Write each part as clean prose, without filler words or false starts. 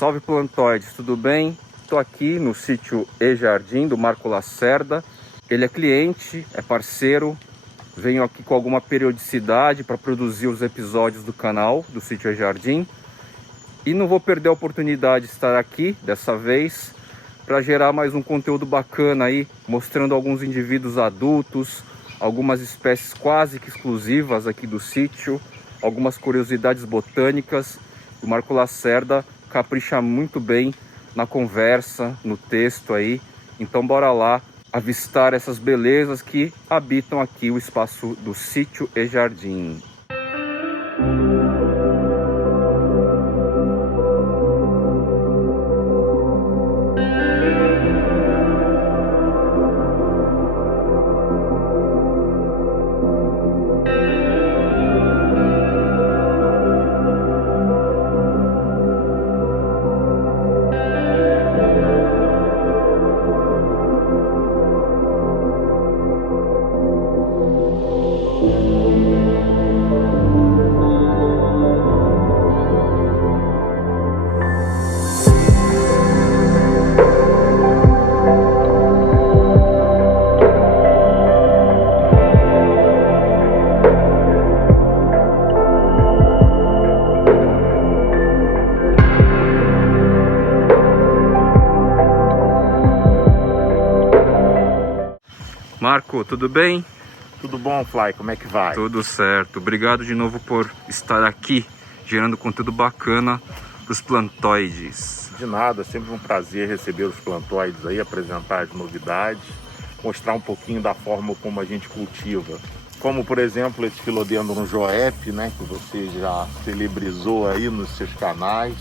Salve plantoides, tudo bem? Estou aqui no sítio E Jardim do Marco Lacerda. Ele é cliente, é parceiro. Venho aqui com alguma periodicidade para produzir os episódios do canal do sítio E Jardim. E não vou perder a oportunidade de estar aqui dessa vez para gerar mais um conteúdo bacana aí, mostrando alguns indivíduos adultos, algumas espécies quase que exclusivas aqui do sítio, algumas curiosidades botânicas. O Marco Lacerda capricha muito bem na conversa, no texto aí. Então bora lá avistar essas belezas que habitam aqui o espaço do sítio E Jardim. Marco, tudo bem? Tudo bom, Fly? Como é que vai? Tudo certo. Obrigado de novo por estar aqui, gerando conteúdo bacana para os plantoides. De nada, sempre um prazer receber os plantoides aí, apresentar as novidades, mostrar um pouquinho da forma como a gente cultiva. Como, por exemplo, esse Philodendron Joep, né, que você já celebrizou aí nos seus canais,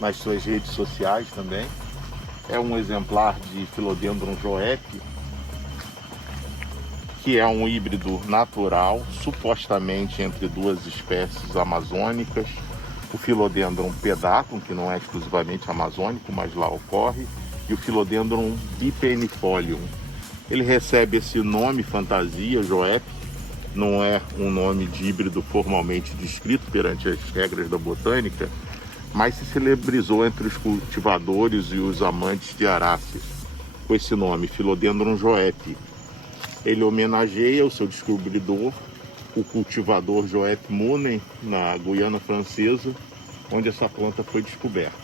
nas suas redes sociais também. É um exemplar de Philodendron Joep, que é um híbrido natural, supostamente entre duas espécies amazônicas, o Philodendron pedatum, que não é exclusivamente amazônico, mas lá ocorre, e o Philodendron bipennifolium. Ele recebe esse nome fantasia, Joep, não é um nome de híbrido formalmente descrito perante as regras da botânica, mas se celebrizou entre os cultivadores e os amantes de aráceas, com esse nome, Philodendron Joep. Ele homenageia o seu descobridor, o cultivador Joep Munen, na Guiana Francesa, onde essa planta foi descoberta.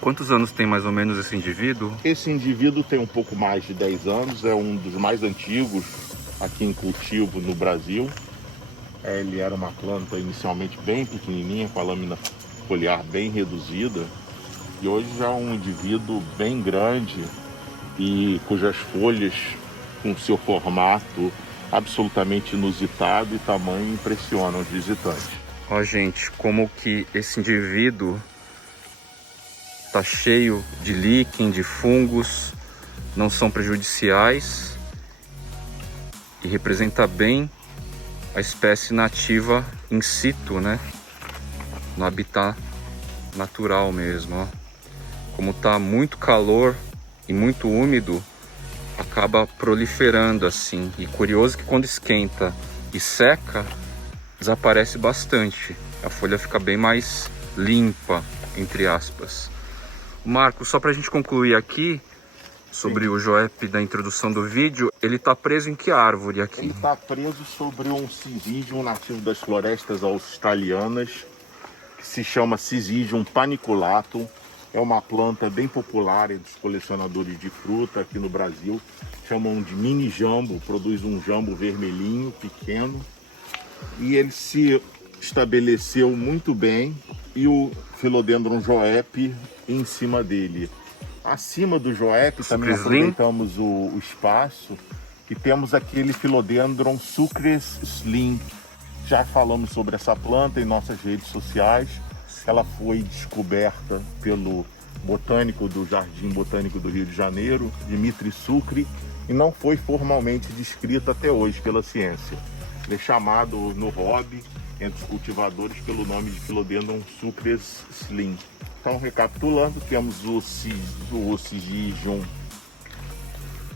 Quantos anos tem mais ou menos esse indivíduo? Esse indivíduo tem um pouco mais de 10 anos, é um dos mais antigos aqui em cultivo no Brasil. Ele era uma planta inicialmente bem pequenininha, com a lâmina foliar bem reduzida, e hoje já é um indivíduo bem grande e cujas folhas, com seu formato absolutamente inusitado e tamanho, impressionam os visitantes. Ó, gente, como que esse indivíduo tá cheio de líquen, de fungos, não são prejudiciais e representa bem a espécie nativa in situ, né? No habitat natural mesmo, ó. Como tá muito calor e muito úmido, acaba proliferando assim. E curioso que quando esquenta e seca, desaparece bastante. A folha fica bem mais limpa, entre aspas. Marco, só pra gente concluir aqui sobre o Joep da introdução do vídeo, ele tá preso em que árvore aqui? Ele está preso sobre um Syzygium nativo das florestas australianas, que se chama Syzygium paniculatum. É uma planta bem popular entre os colecionadores de fruta aqui no Brasil. Chamam de mini jambo, produz um jambo vermelhinho, pequeno. E ele se estabeleceu muito bem, e o Philodendron Joep em cima dele. Acima do Joep também aproveitamos o espaço e temos aquele Philodendron Sucres Slim. Já falamos sobre essa planta em nossas redes sociais. Ela foi descoberta pelo botânico do Jardim Botânico do Rio de Janeiro, Dimitri Sucre, e não foi formalmente descrita até hoje pela ciência. Ele é chamado no hobby, entre os cultivadores, pelo nome de Philodendron Sucres Slim. Então, recapitulando, temos o Syzygium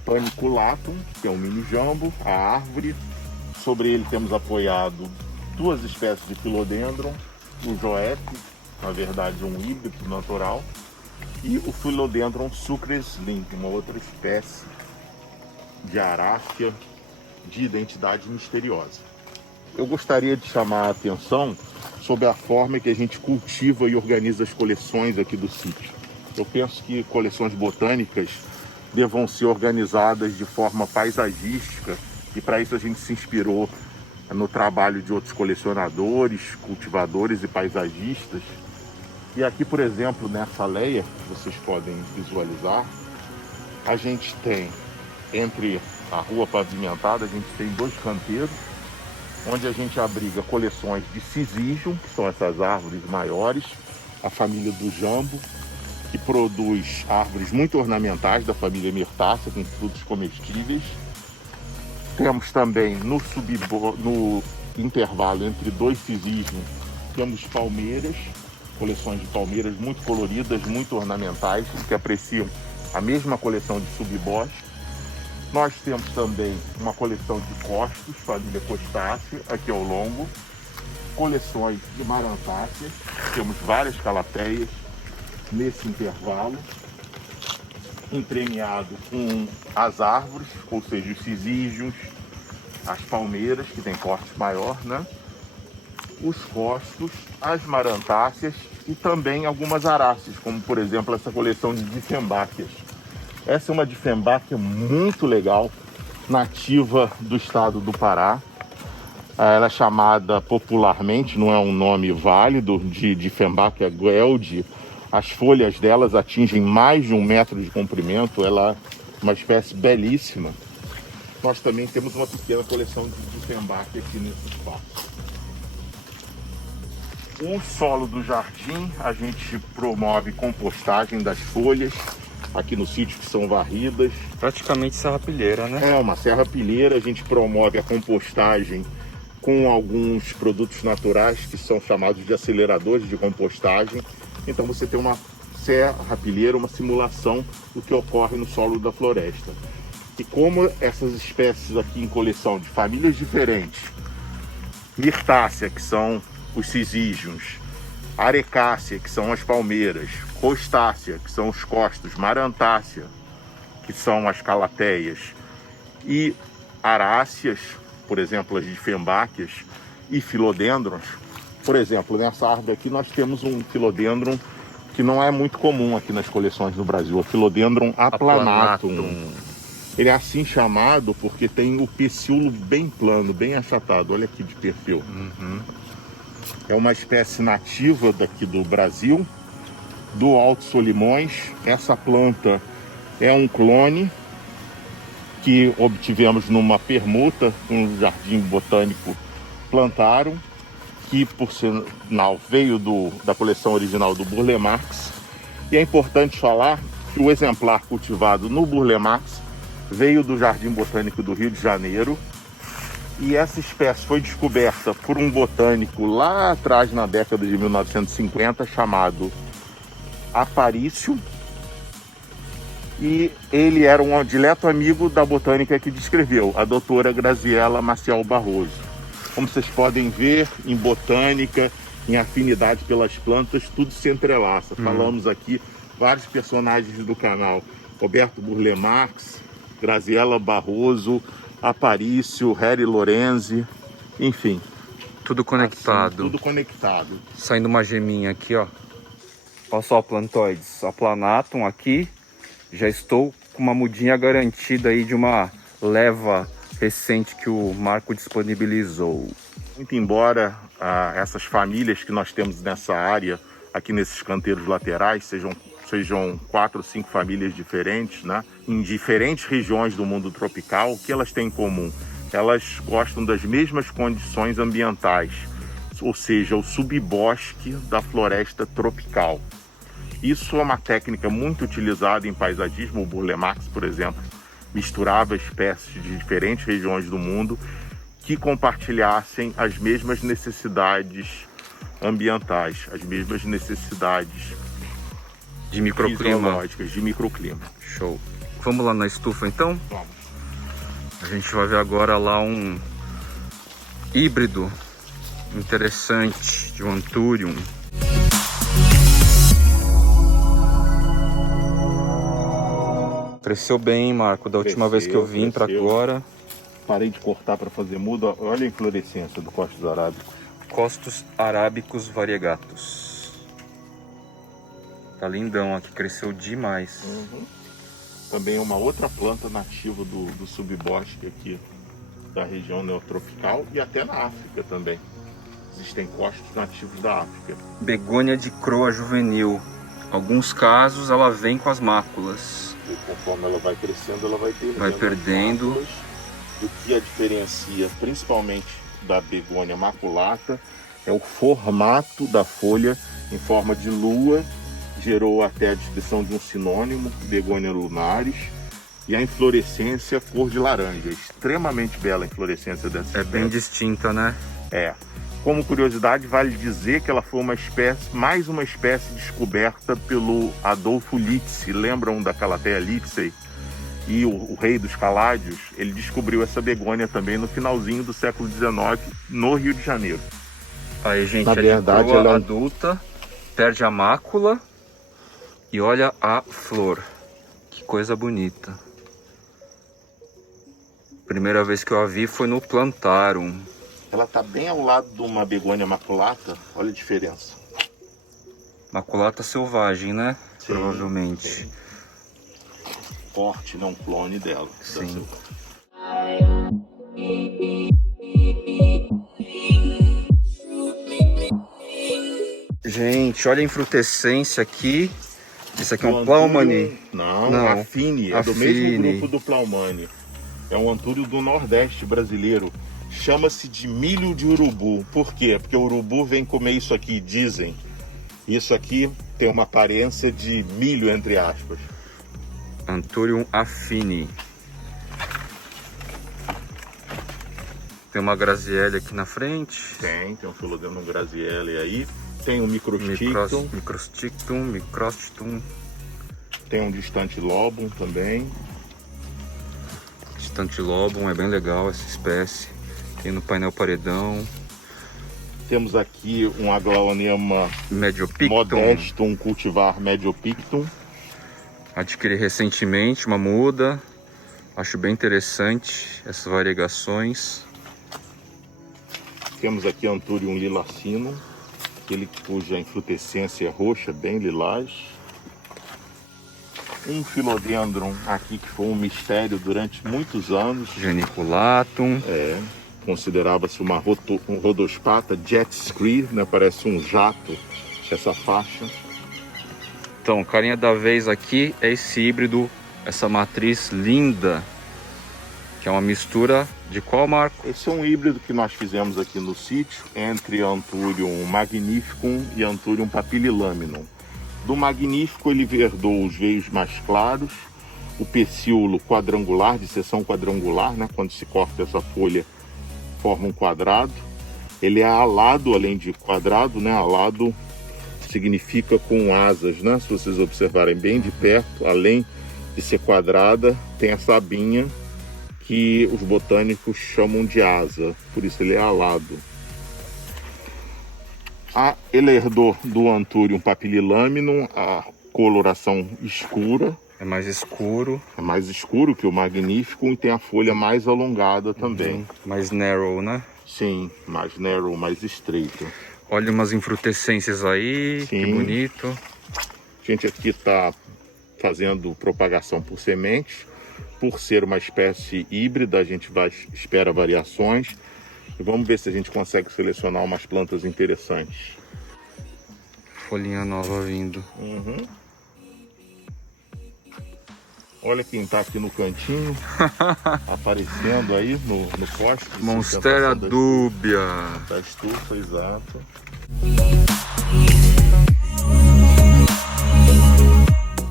paniculatum, que é um mini jambo, a árvore. Sobre ele temos apoiado duas espécies de Philodendron, o Joep na verdade um híbrido natural, e o Philodendron sucres link, uma outra espécie de arácea de identidade misteriosa. Eu gostaria de chamar a atenção sobre a forma que a gente cultiva e organiza as coleções aqui do sítio. Eu penso que coleções botânicas devam ser organizadas de forma paisagística, e para isso a gente se inspirou no trabalho de outros colecionadores, cultivadores e paisagistas. E aqui, por exemplo, nessa aleia, que vocês podem visualizar, a gente tem, entre a rua pavimentada, a gente tem 2 canteiros, onde a gente abriga coleções de Syzygium, que são essas árvores maiores, a família do jambo, que produz árvores muito ornamentais da família Myrtácea, com frutos comestíveis. Temos também no intervalo entre 2 Syzygium, temos palmeiras, coleções de palmeiras muito coloridas, muito ornamentais, que apreciam a mesma coleção de subbosque. Nós temos também uma coleção de costos, família Costácea, aqui ao longo, coleções de marantáceas, temos várias calapeias nesse intervalo, entremeado com as árvores, ou seja, os Syzygiums, as palmeiras, que tem porte maior, né? Os costos, as marantáceas e também algumas aráceas, como por exemplo essa coleção de Dieffenbachia. Essa é uma Dieffenbachia muito legal, nativa do estado do Pará. Ela é chamada popularmente, não é um nome válido, de Dieffenbachia gueldi. As folhas delas atingem mais de 1 metro de comprimento, ela é uma espécie belíssima. Nós também temos uma pequena coleção de Dieffenbachia aqui nesse espaço. O solo do jardim, a gente promove compostagem das folhas, aqui no sítio, que são varridas. Praticamente serrapilheira, né? É uma serrapilheira, a gente promove a compostagem com alguns produtos naturais que são chamados de aceleradores de compostagem. Então você tem uma serrapilheira, uma simulação do que ocorre no solo da floresta. E como essas espécies aqui em coleção de famílias diferentes, Myrtácea, que são os Syzygiums, Arecácea, que são as palmeiras, Costácea, que são os costos, Marantácea, que são as calapeias, e aráceas, por exemplo, as Dieffenbachias, e filodendrons. Por exemplo, nessa árvore aqui nós temos um filodendron que não é muito comum aqui nas coleções no Brasil, o Philodendron aplanatum. Ele é assim chamado porque tem o pecíolo bem plano, bem achatado. Olha aqui de perfil. É uma espécie nativa daqui do Brasil, do Alto Solimões. Essa planta é um clone que obtivemos numa permuta com o Jardim Botânico plantaram, que por sinal veio da coleção original do Burle Marx. E é importante falar que o exemplar cultivado no Burle Marx veio do Jardim Botânico do Rio de Janeiro, e essa espécie foi descoberta por um botânico lá atrás, na década de 1950, chamado Aparício, e ele era um dileto amigo da botânica que descreveu, a doutora Graziella Maciel Barroso. Como vocês podem ver, em botânica, em afinidade pelas plantas, tudo se entrelaça. Falamos aqui vários personagens do canal: Roberto Burle Marx, Graziella Barroso, Aparício, Harry Lorenzi, enfim. Tudo conectado. Assim, tudo conectado. Saindo uma geminha aqui, ó. Olha só, plantoides. Aplanatum aqui. Já estou com uma mudinha garantida aí de uma leva recente que o Marco disponibilizou. Muito embora essas famílias que nós temos nessa área, aqui nesses canteiros laterais, sejam 4 ou 5 famílias diferentes, né? Em diferentes regiões do mundo tropical, o que elas têm em comum? Elas gostam das mesmas condições ambientais, ou seja, o subbosque da floresta tropical. Isso é uma técnica muito utilizada em paisagismo. O Burle Marx, por exemplo, misturava espécies de diferentes regiões do mundo que compartilhassem as mesmas necessidades ambientais, as mesmas necessidades de microclima. De microclima. Show. Vamos lá na estufa então? Vamos. A gente vai ver agora lá um híbrido interessante de um Anthurium. Cresceu bem, Marco, da última vez que eu vim para agora. Parei de cortar para fazer muda. Olha a inflorescência do Costus arábicos. Costus arábicos variegatus. Tá lindão aqui, cresceu demais. Também é uma outra planta nativa do subbosque aqui da região neotropical e até na África também. Existem costos nativos da África. Begônia de croa juvenil. Alguns casos ela vem com as máculas. E conforme ela vai crescendo, ela vai perdendo. Máculas. O que a diferencia principalmente da begônia maculata é o formato da folha em forma de lua. Gerou até a descrição de um sinônimo, begônia lunaris, e a inflorescência cor de laranja. Extremamente bela a inflorescência dessa espécie. É bem distinta, né? É. Como curiosidade, vale dizer que ela foi mais uma espécie descoberta pelo Adolfo Litsi. Lembram da Calathea litsei? E o rei dos caládios, ele descobriu essa begônia também no finalzinho do século XIX, no Rio de Janeiro. Aí, gente, na verdade, ela adulta, perde a mácula e olha a flor. Que coisa bonita. Primeira vez que eu a vi foi no plantarum. Ela está bem ao lado de uma begônia maculata, olha a diferença. Maculata selvagem, né? Sim, provavelmente. Sim. Corte, não clone dela. Sim. Gente, olha a infrutescência aqui. Esse aqui é um Plaumani. Não, Affini, é do mesmo grupo do Plaumani. É um antúrio do Nordeste brasileiro. Chama-se de milho de urubu. Por quê? Porque o urubu vem comer isso aqui, dizem. Isso aqui tem uma aparência de milho, entre aspas. Anthurium affini. Tem uma Graziella aqui na frente. Tem um Philodendron Graziella aí. Tem um Microstictum. Microstictum. Tem um Distante lobum também. Distante lobum é bem legal essa espécie. Tem no painel paredão. Temos aqui um Aglaonema Mediopictum. Modestum cultivar Mediopictum. Adquiri recentemente uma muda. Acho bem interessante essas variegações. Temos aqui Anthurium lilacinum, aquele cuja infrutescência é roxa, bem lilás. Um Philodendron aqui que foi um mistério durante muitos anos. Geniculatum. Considerava-se uma rodospata jet scree, né? Parece um jato essa faixa. Então, carinha da vez aqui é esse híbrido, essa matriz linda, que é uma mistura de qual, Marco? Esse é um híbrido que nós fizemos aqui no sítio entre Anthurium magnificum e Anthurium papililaminum. Do magnífico ele herdou os veios mais claros, o pecíolo quadrangular, de seção quadrangular, né? Quando se corta essa folha forma um quadrado. Ele é alado, além de quadrado, né? Alado significa com asas, né? Se vocês observarem bem de perto, além de ser quadrada, tem essa abinha que os botânicos chamam de asa, por isso ele é alado. Ele herdou do Anthurium papililaminum a coloração escura. É mais escuro. É mais escuro que o Magnificum e tem a folha mais alongada também. Mais narrow, né? Sim, mais narrow, mais estreita. Olha umas infrutescências aí, Sim. Que bonito. A gente aqui está fazendo propagação por semente. Por ser uma espécie híbrida, a gente espera variações. E vamos ver se a gente consegue selecionar umas plantas interessantes. Folhinha nova vindo. Olha quem está aqui no cantinho, aparecendo aí no poste. Monstera dúbia. Da estufa, exato.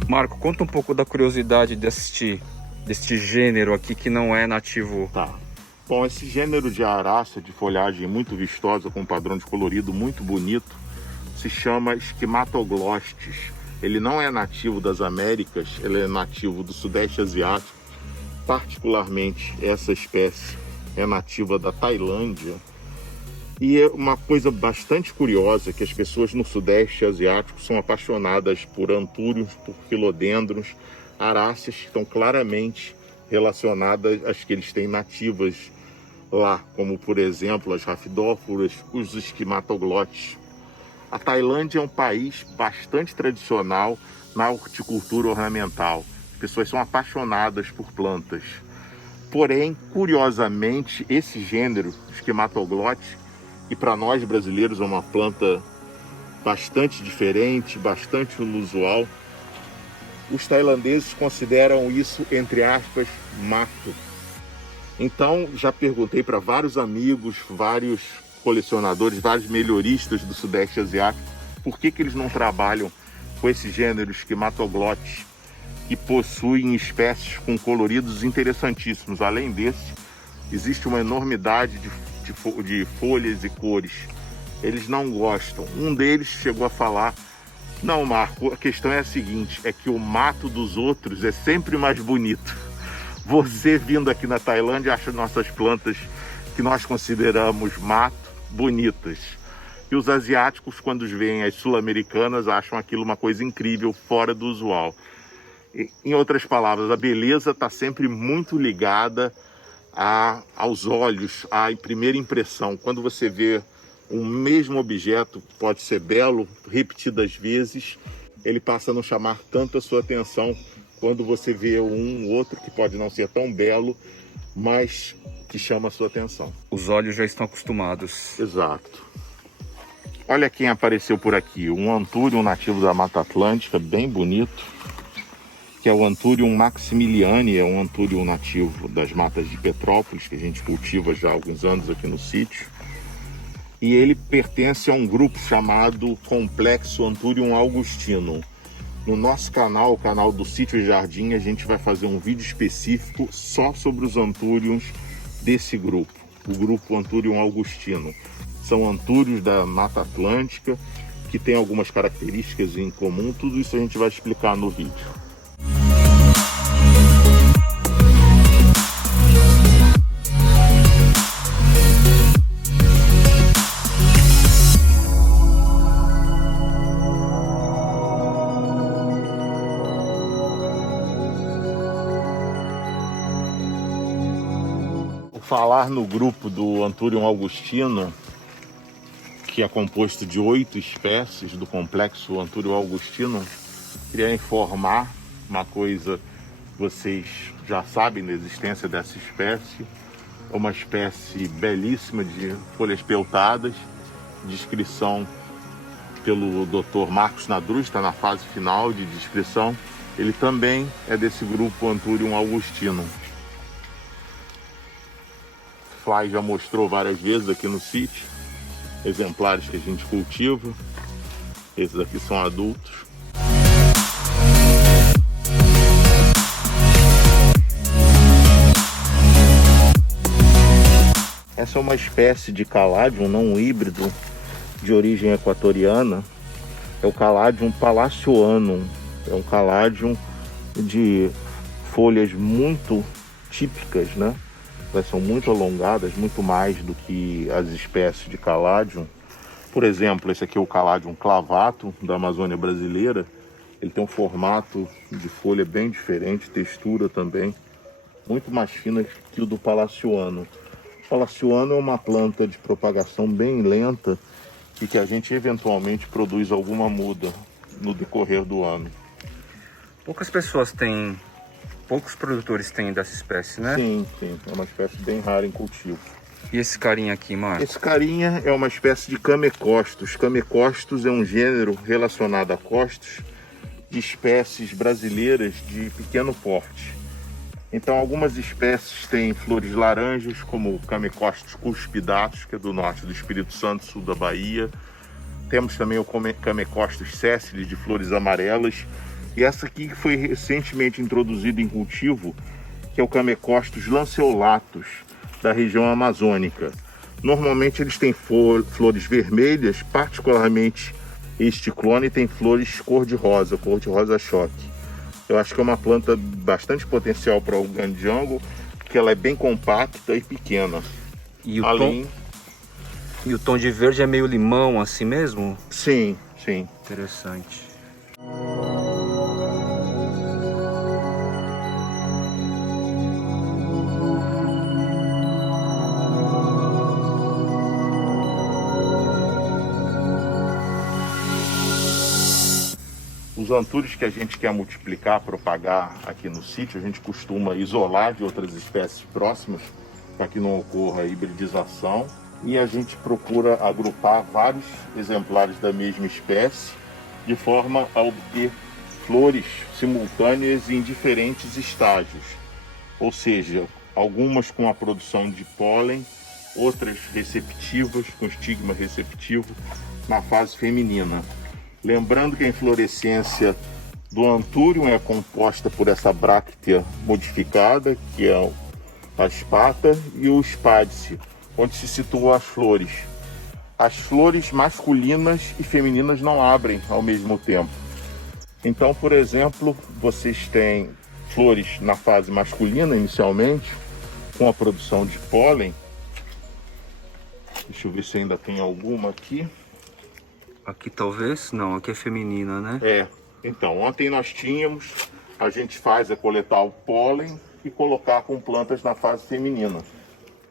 Marco, conta um pouco da curiosidade deste gênero aqui que não é nativo. Tá. Bom, esse gênero de arácea de folhagem muito vistosa, com um padrão de colorido muito bonito, se chama Schimatoglostes. Ele não é nativo das Américas, ele é nativo do Sudeste Asiático. Particularmente, essa espécie é nativa da Tailândia. E é uma coisa bastante curiosa que as pessoas no Sudeste Asiático são apaixonadas por anthuriums, por filodendrons, aráceas que estão claramente relacionadas às que eles têm nativas lá, como por exemplo as rafidóforas, os esquimatoglotes. A Tailândia é um país bastante tradicional na horticultura ornamental. As pessoas são apaixonadas por plantas. Porém, curiosamente, esse gênero, esquimatoglote, que para nós brasileiros é uma planta bastante diferente, bastante inusual, os tailandeses consideram isso, entre aspas, mato. Então, já perguntei para vários amigos, vários colecionadores, vários melhoristas do Sudeste Asiático, por que eles não trabalham com esse gênero esquimatoglote, que possuem espécies com coloridos interessantíssimos. Além desse, existe uma enormidade de folhas e cores. Eles não gostam. Um deles chegou a falar: não, Marco, a questão é a seguinte, é que o mato dos outros é sempre mais bonito. Você vindo aqui na Tailândia acha nossas plantas, que nós consideramos mato, bonitas. E os asiáticos, quando veem as sul-americanas, acham aquilo uma coisa incrível, fora do usual. Em outras palavras, a beleza está sempre muito ligada aos olhos, à primeira impressão. Quando você vê um mesmo objeto, pode ser belo, repetidas vezes, ele passa a não chamar tanto a sua atenção quando você vê um outro que pode não ser tão belo, mas que chama a sua atenção. Os olhos já estão acostumados. Exato. Olha quem apareceu por aqui, um Anthurium nativo da Mata Atlântica, bem bonito, que é o Anthurium maximiliani, é um Anthurium nativo das matas de Petrópolis, que a gente cultiva já há alguns anos aqui no sítio. E ele pertence a um grupo chamado Complexo Anthurium augustino. No nosso canal, o canal do Sítio Jardim, a gente vai fazer um vídeo específico só sobre os anthuriums desse grupo, o grupo Anthurium augustino. São anthuriums da Mata Atlântica, que tem algumas características em comum, tudo isso a gente vai explicar no vídeo. Falar no grupo do Anthurium augustino, que é composto de 8 espécies do complexo Anthurium augustino, queria informar uma coisa: vocês já sabem da existência dessa espécie. É uma espécie belíssima de folhas peltadas, descrição pelo Dr. Marcos Nadruz, está na fase final de descrição. Ele também é desse grupo Anthurium augustino. Fly já mostrou várias vezes aqui no sítio exemplares que a gente cultiva. Esses aqui são adultos. Essa é uma espécie de Caladium, não um híbrido, de origem equatoriana. É o Caladium palacioanum. É um Caladium de folhas muito típicas, né? Elas são muito alongadas, muito mais do que as espécies de Caladium. Por exemplo, esse aqui é o Caladium clavato da Amazônia brasileira. Ele tem um formato de folha bem diferente, textura também, muito mais fina que o do palacioano. O palacioano é uma planta de propagação bem lenta e que a gente eventualmente produz alguma muda no decorrer do ano. Poucos produtores têm dessa espécie, né? Sim, sim. É uma espécie bem rara em cultivo. E esse carinha aqui, Marco? Esse carinha é uma espécie de Camecostus. Camecostus é um gênero relacionado a costos de espécies brasileiras de pequeno porte. Então, algumas espécies têm flores laranjas, como o Camecostus cuspidatus, que é do norte do Espírito Santo, sul da Bahia. Temos também o Camecostus sessilis, de flores amarelas. E essa aqui que foi recentemente introduzida em cultivo, que é o Camecostus lanceolatus, da região amazônica. Normalmente eles têm flores vermelhas, particularmente este clone tem flores cor de rosa choque. Eu acho que é uma planta bastante potencial para o Grand Jungle, porque ela é bem compacta e pequena. E o tom de verde é meio limão assim mesmo? Sim, sim. Interessante. Os antúrios que a gente quer multiplicar, propagar aqui no sítio, a gente costuma isolar de outras espécies próximas para que não ocorra hibridização. E a gente procura agrupar vários exemplares da mesma espécie de forma a obter flores simultâneas em diferentes estágios. Ou seja, algumas com a produção de pólen, outras receptivas, com estigma receptivo na fase feminina. Lembrando que a inflorescência do Anthurium é composta por essa bráctea modificada, que é a espata, e o espádice, onde se situam as flores. As flores masculinas e femininas não abrem ao mesmo tempo. Então, por exemplo, vocês têm flores na fase masculina inicialmente, com a produção de pólen. Deixa eu ver se ainda tem alguma aqui. Aqui talvez? Não, aqui é feminina, né? Então, ontem nós tínhamos, a gente faz coletar o pólen e colocar com plantas na fase feminina.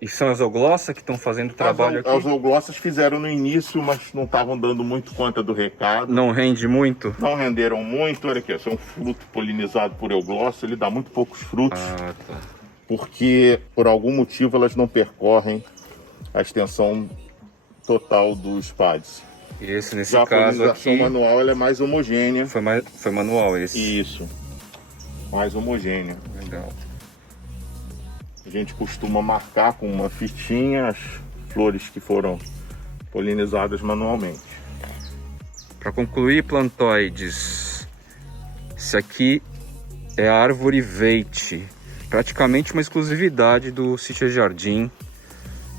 E são as euglossas que estão fazendo o trabalho aqui? As euglossas fizeram no início, mas não estavam dando muito conta do recado. Não rende muito? Não renderam muito. Olha aqui, esse é um fruto polinizado por euglossa, ele dá muito poucos frutos. Ah, tá. Porque, por algum motivo, elas não percorrem a extensão total do espádice. E esse, nesse Já caso a polinização aqui... manual ela é mais homogênea. Foi manual esse? Isso. Mais homogênea. Legal. A gente costuma marcar com uma fitinha as flores que foram polinizadas manualmente. Para concluir, plantoides, esse aqui é a árvore Veite, praticamente uma exclusividade do Sítio Jardim.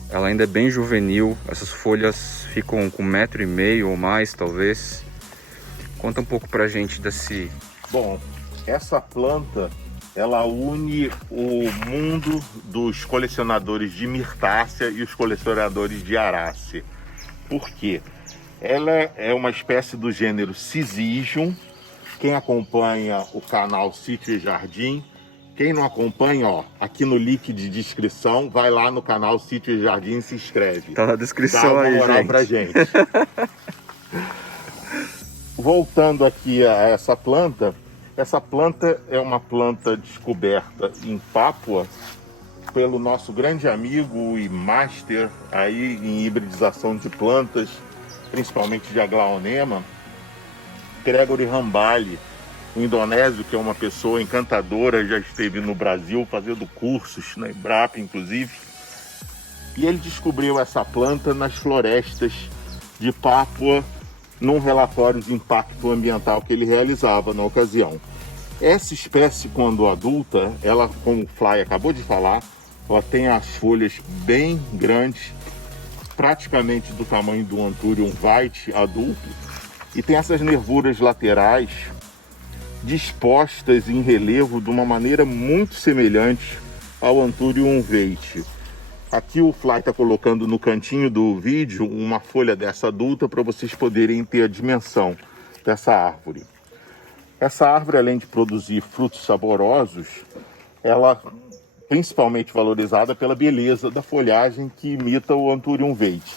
Ela ainda é bem juvenil, essas folhas ficam com 1,5 m ou mais, talvez. Conta um pouco pra gente desse... Bom, essa planta, ela une o mundo dos colecionadores de mirtácea e os colecionadores de arácea. Por quê? Ela é uma espécie do gênero Syzygium. Quem acompanha o canal Sítio e Jardim, quem não acompanha, ó, aqui no link de descrição, vai lá no canal Sítio e Jardim e se inscreve. Tá na descrição aí, gente. Pra gente. Voltando aqui a essa planta é uma planta descoberta em Papua pelo nosso grande amigo e master aí em hibridização de plantas, principalmente de aglaonema, Gregory Rambali, um indonésio que é uma pessoa encantadora, já esteve no Brasil fazendo cursos na Embrapa, inclusive. E ele descobriu essa planta nas florestas de Papua, num relatório de impacto ambiental que ele realizava na ocasião. Essa espécie, quando adulta, ela, como o Fly acabou de falar, ela tem as folhas bem grandes, praticamente do tamanho do Anthurium Veite adulto, e tem essas nervuras laterais dispostas em relevo de uma maneira muito semelhante ao Anthurium Veite. Aqui o Fly está colocando no cantinho do vídeo uma folha dessa adulta para vocês poderem ter a dimensão dessa árvore. Essa árvore, além de produzir frutos saborosos, ela é principalmente valorizada pela beleza da folhagem que imita o Anthurium Veite.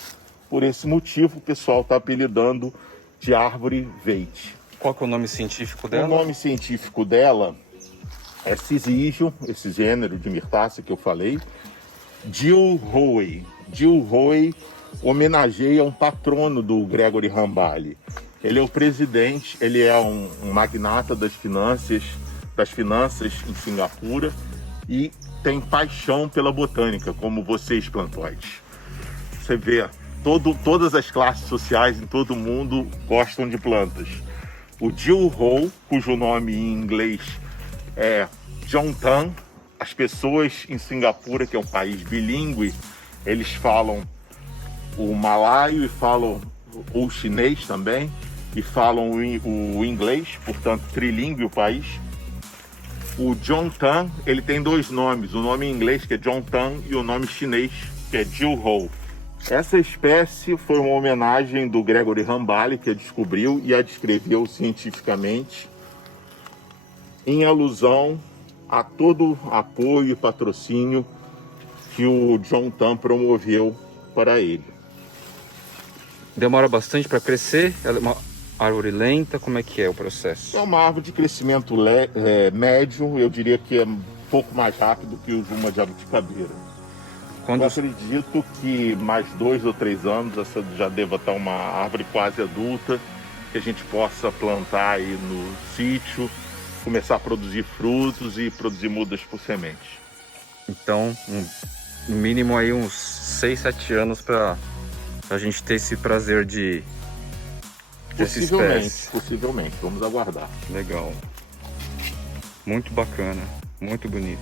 Por esse motivo o pessoal está apelidando de árvore Veite. Qual que é o nome científico dela? O nome científico dela é Syzygium, esse gênero de mirtácea que eu falei. Gilroy. Gilroy homenageia um patrono do Gregory Rambali. Ele é o presidente, ele é um magnata das finanças em Singapura e tem paixão pela botânica, como vocês, plantoides. Você vê, todas as classes sociais em todo o mundo gostam de plantas. O Gilroy, cujo nome em inglês é John Tan, as pessoas em Singapura, que é um país bilíngue, eles falam o malaio e falam o chinês também, e falam o inglês, portanto trilíngue o país. O John Tan, ele tem dois nomes, o nome em inglês que é John Tan e o nome chinês que é Gilroy. Essa espécie foi uma homenagem do Gregory Rambali, que a descobriu e a descreveu cientificamente, em alusão a todo apoio e patrocínio que o John Tan promoveu para ele. Demora bastante para crescer? Ela é árvore lenta? Como é que é o processo? É uma árvore de crescimento médio, eu diria que é um pouco mais rápido que o juma jabuticabeira. Quando... Eu acredito que mais 2 ou 3 anos essa já deva estar uma árvore quase adulta, que a gente possa plantar aí no sítio, começar a produzir frutos e produzir mudas por semente. Então, no mínimo aí uns 6, 7 anos para a gente ter esse prazer de essa espécie. Possivelmente, vamos aguardar. Legal. Muito bacana, muito bonito.